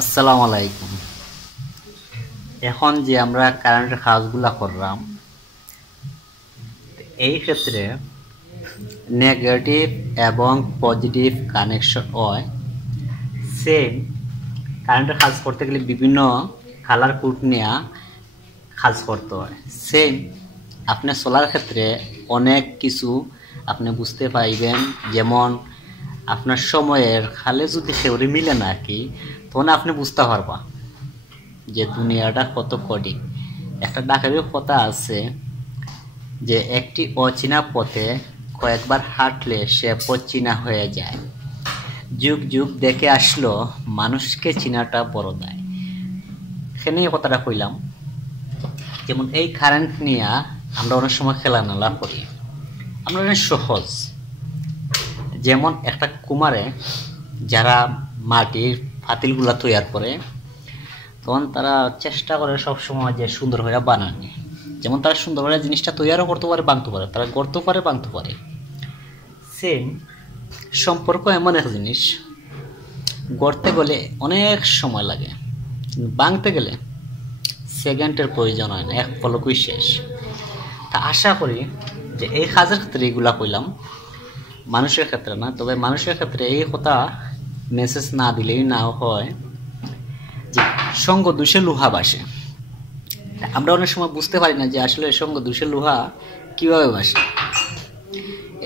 আসসালামু আলাইকুম। এখন যে আমরা কারেন্টের কাজগুলা করলাম, এই ক্ষেত্রে নেগেটিভ এবং পজিটিভ কানেকশন হয়। সেম কারেন্টের কাজ করতে গেলে বিভিন্ন কালার কোড নিয়ে কাজ করতে হয়। সেম আপনি সোলার ক্ষেত্রে অনেক কিছু আপনি বুঝতে পাইবেন, যেমন আপনার সময়ের খালে যদি সেওরি মিলে না কি, তখন আপনি বুঝতে পারবা যে দুনিয়াটা কত কঠিন। একটা ডাকেরও কথা আছে যে একটি অচেনা পথে কয়েকবার হাঁটলে সে পথ চেনা হয়ে যায়। যুগ যুগ দেখে আসলো মানুষকে চিনাটা বড় দায়। এখানে এই কথাটা কইলাম। যেমন এই কারেন্ট নিয়ে আমরা অনেক সময় খেলাধুলা করি, আমরা অনেক সহজ। যেমন একটা কুমারে যারা মাটির পাতিলগুলা তৈরি করে, তখন তারা চেষ্টা করে সবসময় যে সুন্দর হয়ে বানানি। যেমন তারা সুন্দর করে জিনিসটা তৈরিও করতে পারে, ভাঙতে পারে, তারা গড়তে পারে, ভাঙতে পারে। সেম সম্পর্ক এমন এক জিনিস, গড়তে গেলে অনেক সময় লাগে, ভাঙতে গেলে সেকেন্ডের প্রয়োজন হয় না, এক পলকই শেষ। তা আশা করি যে এই কাজের ক্ষেত্রে এইগুলা কইলাম, মানুষের ক্ষেত্রে না। তবে মানুষের ক্ষেত্রে এই কথা মেসেজ না দিলেই না হয় যে সঙ্গ দোষে লোহা বাসে। আমরা অনেক সময় বুঝতে পারি না যে আসলে সঙ্গ দোষে লোহা কিভাবে বাসে।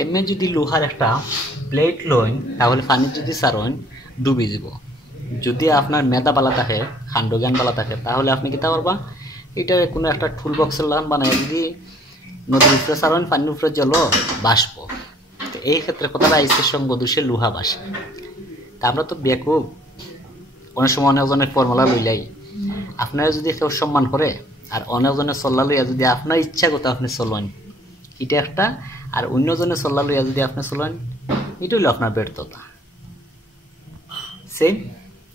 এমনি যদি লোহার একটা প্লেট লইন, তাহলে পানি যদি সারইন ডুবে যাব। যদি আপনার মেধা বালা থাকে, খান্ড জ্ঞান বালা থাকে, তাহলে আপনি কিতা করবা, এটা কোনো একটা টুল বক্সের লান বানায় যদি নদীর উপরে সারইন, পানির উপরে জল বাসব। তো এই ক্ষেত্রে কথাটা আইসে সঙ্গ দোষে লোহা বাসে। তা আমরা তো বেকুব, অনেক সময় অনেকজনের ফর্মুলা লইলাই। আপনারা যদি কেউ সম্মান করে আর অনেকজনের চল্লা লইয়া যদি আপনার ইচ্ছা করতে আপনি চলেন, এটা একটা। আর অন্যজনের চল্লা লইয়া যদি আপনি চলেন, এটা হইল আপনার ব্যর্থতা। সেম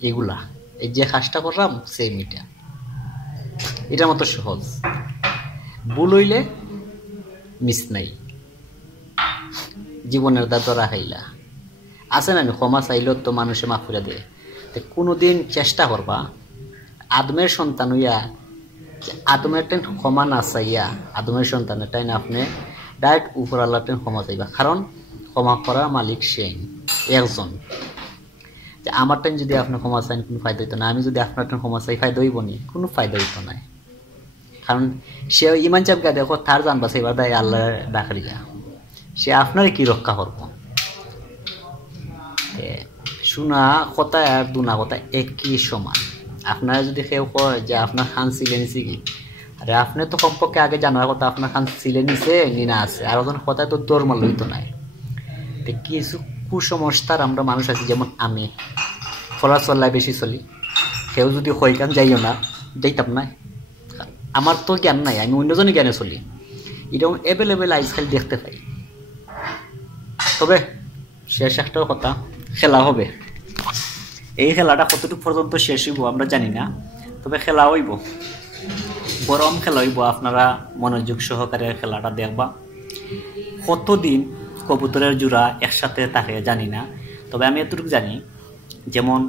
এগুলা, এই যে কাজটা করলাম, সেম এটার মতো সহজ। ভুল হইলে মিস নাই, জীবনের দাদরা হাইলা আছে না, ক্ষমা চাইলেও তো মানুষে মাফ করে দেয়। কোনোদিন চেষ্টা করবা আদমের সন্তান হইয়া, আদমের টেন ক্ষমা না চাইয়া আদমের সন্তানের টাইন আপনি ডাইরেক্ট উপর আল্লাহ টেন ক্ষমা চাইবা। কারণ ক্ষমা করার মালিক সে একজন। যে আমার টাইম যদি আপনি ক্ষমা চাইন, কোনো ফায়দা হইতো না। আমি যদি আপনার টাইম ক্ষমা চাই, ফায়দা হইব নি? কোনো ফায়দা হইতো না। কারণ সে ইমান চাপকা দেখো তার জানবা সেবার দেয় আল্লাহ ডাকরিয়া, সে আপনার কি রক্ষা করবো। শোনা কথা আর দুনা কথা একই সমান। আপনারা যদি কেউ কয় যে আপনার খান সিলে নিছে কি, আরে আপনি তো কমপক্ষে আগে জানার কথা আপনার খান সিলে নিছে নি না আছে। আর ওজন কথায় তো দৌড় লইতো নাই। কিছু কুসংস্কার আমরা মানুষ আছি, যেমন আমি ফলার চল্লায় বেশি চলি। কেউ যদি হইকান যাইও না, যাইতাম না। আমার তো জ্ঞান নাই, আমি অন্যজনের জ্ঞানে চলি। এরকম এভেলেবেল আজকাল দেখতে পাই। তবে শেষ একটা কথা, খেলা হবে। এই খেলাটা কতটুকু পর্যন্ত শেষ হইব আমরা জানি না, তবে খেলা হইব, গরম খেলা হইব। আপনারা মনোযোগ সহকারে খেলাটা দেখবা। কতদিন কবুতরের জোড়া একসাথে থাকে জানি না, তবে আমি এতটুকু জানি, যেমন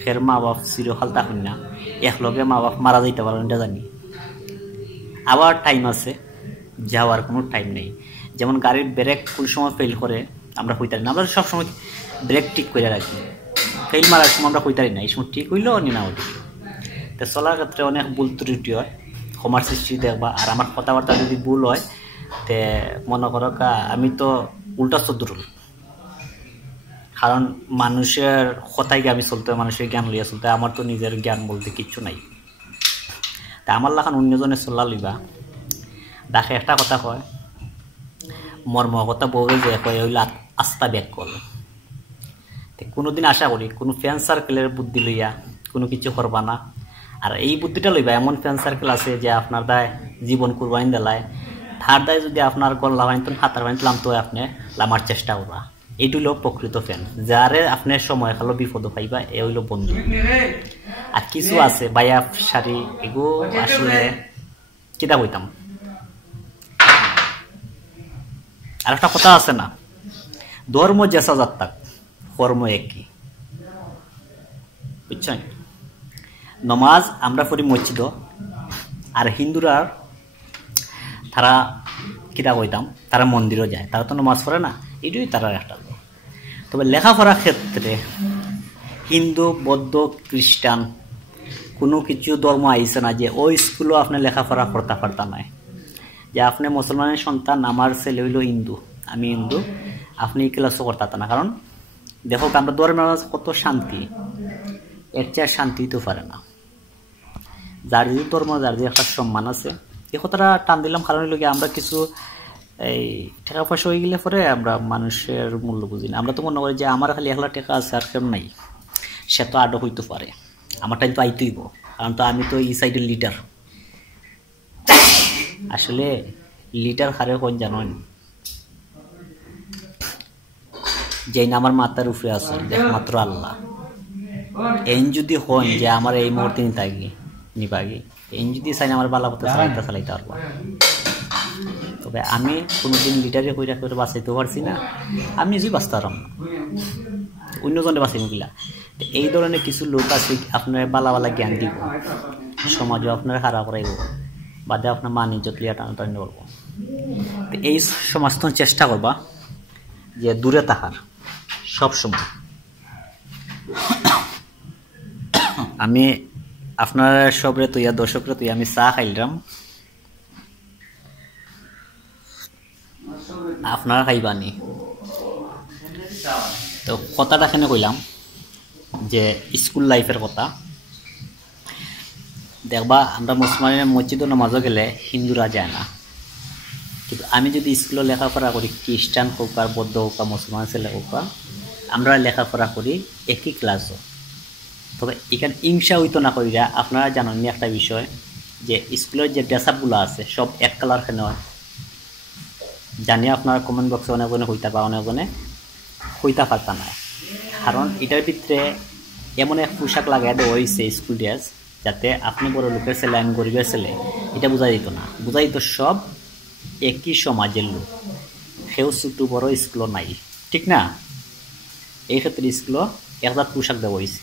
ফের মা বাপ চিরকাল থাকুন না, একলগে মা বাপ মারা যাইতে পারেন এটা জানি। আবার টাইম আছে, যাওয়ার কোনো টাইম নেই। যেমন গাড়ির ব্রেক কোন সময় ফেল করে আমরা হইতারি না, আমরা সবসময় ব্রেক ঠিক করে রাখি। ফেল মারার সময় আমরা হইতারি না, এই সময় ঠিক হইলো নি না ওটি। তো চলার ক্ষেত্রে অনেক ভুল ত্রুটি হয়, ক্ষমার সৃষ্টি দেখবা। আর আমার কথাবার্তা যদি ভুল হয়, তে মনে করো আমি তো উল্টা চতুর। কারণ মানুষের কথাই আমি চলতে, মানুষের জ্ঞান লইয়া চলতে, আমার তো নিজের জ্ঞান বলতে কিচ্ছু নাই। তা আমার লাখান অন্যজনের চল্লা লইবা। দেখে একটা কথা কয়, মর্ম কথা বউরে যে কয় হইল আস্থা ব্যাগ করো। কোনোদিন আশা করি কোনো ফ্রেন্ড সার্কেলের বুদ্ধি লইয়া কোনো কিছু করবা না। আর এই বুদ্ধিটা লইবা, এমন ফ্রেন্ড সার্কেল আছে যে আপনার দায় জীবন কুরবানি দেলায়, তার দায় যদি আপনার গল্লা বানিতেন, হাতার বানিতলাম, তো আপনি লামার চেষ্টা করবা। এইটি হলো প্রকৃত ফ্রেন্ড, যারে আপনার সময় খালো বিপদ পাইবা, এ হইল বন্ধু। আর কিছু আছে বাইয়া সারি, এগো আসলে কিতা কইতাম। আর একটা কথা আছে না, ধর্ম যেসা যাত্রা কর্ম একই, বুঝছেন? নমাজ আমরা পড়ি মসজিদ, আর হিন্দুরা তারা কিতা কইতাম তারা মন্দিরও যায়, তারা তো নমাজ পড়ে না, এটাই তারা একটা। তবে লেখাপড়ার ক্ষেত্রে হিন্দু, বৌদ্ধ, খ্রিস্টান কোনো কিছু ধর্ম আইছে না যে ওই স্কুলও আপনি লেখাপড়া করতে পারতা নাই, যে আপনি মুসলমানের সন্তান, আমার ছেলে হইল হিন্দু, আমি হিন্দু, আপনি ক্লাসও করতে না। কারণ দেখো আমরা ধর্মের মাঝে কত শান্তি, এর চেয়ে শান্তি তো পারে না। যার যে ধর্ম, যার যে একটা সম্মান আছে, এই কথাটা টান দিলাম কারণ হইল কি আমরা কিছু এই টাকা পয়সা হয়ে গেলে পরে আমরা মানুষের মূল্য বুঝি না। আমরা তো মনে করি যে আমার খালি 1 লাখ টাকা আছে আর কেউ নাই, সে তো আডো হইতে পারে, আমার টাইম তো আইতেইব, কারণ তো আমি তো এই সাইডের লিডার। আসলে লিডার হারে কোন জানেন, যেই না আমার মাথার উপরে আছে একমাত্র আল্লাহ। এন যদি হন যে আমার এই মুহূর্তে নিপাগি, এন যদি চাই আমার বালা পথে চালাইতে পারবো। তবে আমি কোনোদিন লিডারে কইরা করে বাঁচাইতে পারছি না, আমি নিজেই বাঁচতে পারলাম না, অন্যজনে বাঁচাইব গিলা। এই ধরনের কিছু লোক আছে আপনার বালা বালা জ্ঞান দিব, সমাজও আপনার খারাপ করাইব, বাদে আপনার মান ইজ্জত লিয়া টানাটানি করবো। এই সমাজ তো চেষ্টা করবা যে দূরে থাকার সবসময়। আমি আপনার সবরে তুইয়া দর্শকরে তুই আমি চা খাইলাম, আপনারা খাইবানি। তো কথাটা এখানে কইলাম যে স্কুল লাইফের কথা। দেখবা আমরা মুসলমানের মসজিদে নামাজও গেলে হিন্দুরা যায় না, কিন্তু আমি যদি স্কুলে লেখাপড়া করি, খ্রিস্টান হোক আর বৌদ্ধ হোক আর মুসলমান ছেলে হোক, আমরা লেখাপড়া করি একই ক্লাসও। তবে এখানে হিংসা হইতো না করিয়া আপনারা জানেন একটা বিষয়, যে স্কুলের যে ড্রেস আপগুলো আছে সব এক কালার কেন হয়, জানি আপনারা কমেন্ট বক্সে অনেকজনে হইতা বা অনেকজনে হইতা পারতা না। কারণ এটার ভিতরে এমন এক পোশাক লাগাই দেওয়া হয়েছে স্কুল ড্রেস, যাতে আপনি বড় লোকের ছেলে আমি গরিবের ছেলে এটা বোঝা দিত না, বোঝা দিত সব একই সমাজের লোক, সেও ছোটো বড় স্কুলও নাই, ঠিক না? এই ক্ষেত্রে স্কুলও একজাত পোশাক দেওয়া হয়েছে।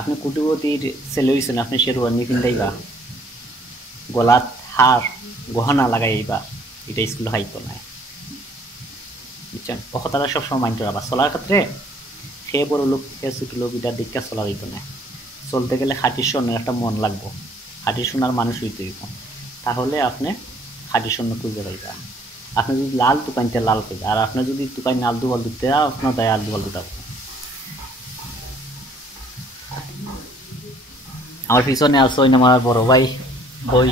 আপনি কোটিপতির ছেলে হয়েছেন, আপনি শেরওয়ানি কিনতেইবা, গলাত হার গহনা লাগাইবা, এটা স্কুলে খাইতো না, বুঝছেন? কথাটা সবসময় মাইন্ড রাখবা। চলার ক্ষেত্রে সে বড় লোক সে ছোটো লোক এটার দিকটা চলা হইত না। চলতে গেলে খাঁটি সোনার একটা মন লাগবো, খাঁটি সোনার মানুষ হইতে হইব, তাহলে আপনি খাঁটি সোনা খুঁজে পাইবা। আপনি যদি লাল দোকানতে লাল খুঁজে, আর আপনি যদি দোকান আলদু বল দিতে আপনার দায় আলদু বল দিতে। আমার পিছনে আসো আমার বড় ভাই, বই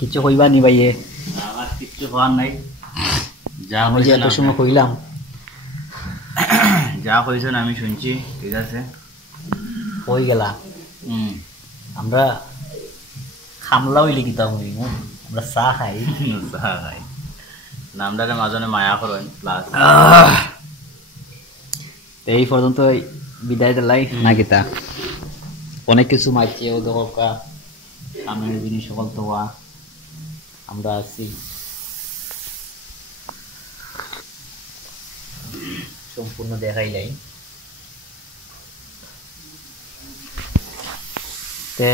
কিছু হইবা নি ভাইয়ে? আমার কিছু হওয়ার নাই, যা আমি যে এত সময় কইলাম, যা হয়েছেন আমি শুনছি, ঠিক আছে হয়ে গেলা। আমরা খামলা হইলে কিতাম হইব, আমরা চা খাই, চা খাই, নামটারে মাজনে মায়া করেন প্লাস। এই পর্যন্ত বিদায় দিলাই না কিতা? অনেক কিছু মাইছেও দোকা আমি জিনিস সকল তো আমরা আছি সম্পূর্ণ দেখাইলাই। তে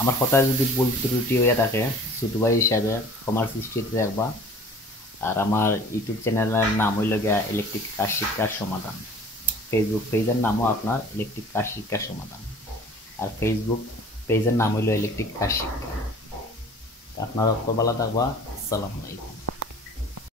আমার কথা যদি ভুল ত্রুটি হয়ে থাকে ছোট ভাই হিসাবে ক্ষমার সৃষ্টিতে দেখবা। আর আমার ইউটিউব চ্যানেলের নাম হইল গিয়া ইলেকট্রিক কাজ শিক্ষার সমাধান, ফেসবুক পেজের নামও আপনার ইলেকট্রিক কাজ শিক্ষার সমাধান, আর ফেসবুক পেজের নাম হইল ইলেকট্রিক কাজ শিক্ষা। আপনারা ভালো থাকবা। আসসালামু আলাইকুম।